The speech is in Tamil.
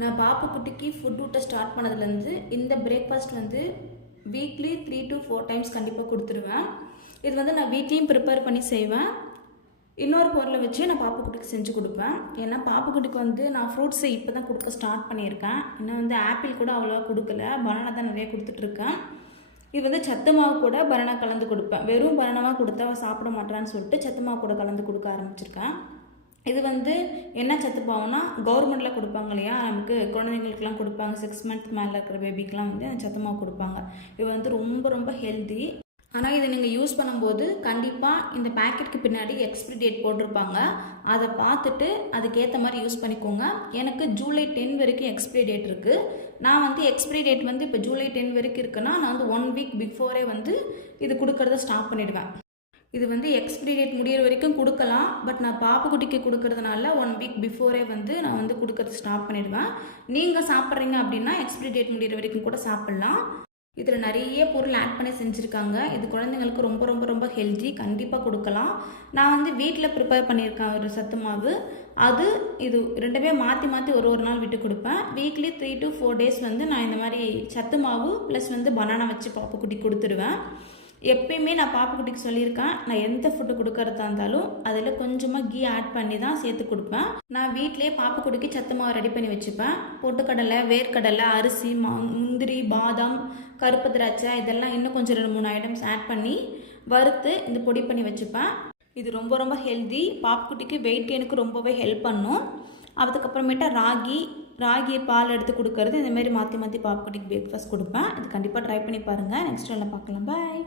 நான் பாப்புக்குட்டிக்கு ஃபுட் ஊட்ட ஸ்டார்ட் பண்ணதுலேருந்து இந்த பிரேக்ஃபாஸ்ட் வந்து வீக்லி 3 to 4 டைம்ஸ் கண்டிப்பாக கொடுத்துருவேன். இது வந்து நான் வீட்லேயும் ப்ரிப்பேர் பண்ணி செய்வேன். இன்னொரு பொருளை வச்சு நான் பாப்புக்குட்டிக்கு செஞ்சு கொடுப்பேன். ஏன்னா பாப்புக்குட்டிக்கு வந்து நான் ஃப்ரூட்ஸை இப்போ தான் கொடுக்க ஸ்டார்ட் பண்ணியிருக்கேன். இன்னும் வந்து ஆப்பிள் கூட அவ்வளோவா கொடுக்கல, பனானா தான் நிறைய கொடுத்துட்ருக்கேன். இது வந்து சத்து மாவு கூட பனானா கலந்து கொடுப்பேன். வெறும் பனானாவாக கொடுத்தா சாப்பிட மாட்டேறான்னு சொல்லிட்டு சத்து மாவு கூட கலந்து கொடுக்க ஆரம்பிச்சிருக்கேன். இது வந்து என்ன சத்து மாவுனா கவர்மெண்ட்டில் கொடுப்பாங்க இல்லையா, நமக்கு குழந்தைங்களுக்குலாம் கொடுப்பாங்க, 6 months மேலே இருக்கிற பேபிக்கெலாம் வந்து அந்த சத்து மாவு கொடுப்பாங்க. இது வந்து ரொம்ப ரொம்ப ஹெல்தி. ஆனால் இதை நீங்கள் யூஸ் பண்ணும்போது கண்டிப்பாக இந்த பேக்கெட்டுக்கு பின்னாடி எக்ஸ்பிரி டேட் போட்டிருப்பாங்க. அதை பார்த்துட்டு அதுக்கேற்ற மாதிரி யூஸ் பண்ணிக்கோங்க. எனக்கு ஜூலை 10 வரைக்கும் எக்ஸ்பிரி டேட் இருக்குது. நான் வந்து எக்ஸ்பிரி டேட் வந்து இப்போ ஜூலை 10 வரைக்கும் இருக்குன்னா நான் வந்து 1 week பிஃபோரே வந்து இது கொடுக்கறத ஸ்டாப் பண்ணிவிடுவேன். இது வந்து எக்ஸ்பிரி டேட் முடிகிற வரைக்கும் கொடுக்கலாம். பட் நான் பாப்புக்குட்டிக்கு கொடுக்கறதுனால 1 week பிஃபோரே வந்து நான் வந்து கொடுக்கறது ஸ்டாப் பண்ணிடுவேன். நீங்கள் சாப்பிட்றீங்க அப்படின்னா எக்ஸ்பிரி டேட் முடிகிற வரைக்கும் கூட சாப்பிட்லாம். இதில் நிறைய பொருள் ஆட் பண்ணி செஞ்சுருக்காங்க. இது குழந்தைங்களுக்கு ரொம்ப ரொம்ப ரொம்ப ஹெல்தி, கண்டிப்பாக கொடுக்கலாம். நான் வந்து வீட்டில் ப்ரிப்பேர் பண்ணியிருக்கேன் ஒரு சத்து மாவு. அது இது ரெண்டுமே மாற்றி மாற்றி ஒரு நாள் விட்டு கொடுப்பேன். வீக்லி 3 to 4 days வந்து நான் இந்த மாதிரி சத்து மாவு ப்ளஸ் வந்து பனானா வச்சு பாப்புக்குட்டி கொடுத்துருவேன். எப்பயுமே நான் பாப்புக்குட்டிக்கு சொல்லியிருக்கேன், நான் எந்த ஃபுட்டு கொடுக்கறதா இருந்தாலும் அதில் கொஞ்சமாக கீ ஆட் பண்ணி தான் சேர்த்து கொடுப்பேன். நான் வீட்டிலேயே பாப்புக்குட்டிக்கு சத்து மாவு ரெடி பண்ணி வச்சுப்பேன். பொட்டுக்கடலை, வேர்க்கடலை, அரிசி, முந்திரி, பாதாம், கருப்பு திராட்சை இதெல்லாம் இன்னும் கொஞ்சம் 2-3 ஐட்டம்ஸ் ஆட் பண்ணி வறுத்து இந்த பொடி பண்ணி வச்சுப்பேன். இது ரொம்ப ரொம்ப ஹெல்தி. பாப்புக்குட்டிக்கு வெயிட் எனக்கு ரொம்பவே ஹெல்ப் பண்ணும். அதுக்கப்புறமேட்டா ராகி பால் எடுத்து கொடுக்கறது, இந்தமாரி மாற்றி மாற்றி பாப்புக்குட்டிக்கு பிரேக்ஃபாஸ்ட் கொடுப்பேன். இது கண்டிப்பாக ட்ரை பண்ணி பாருங்கள். நெக்ஸ்ட் நல்லா பார்க்கலாம். பாய்.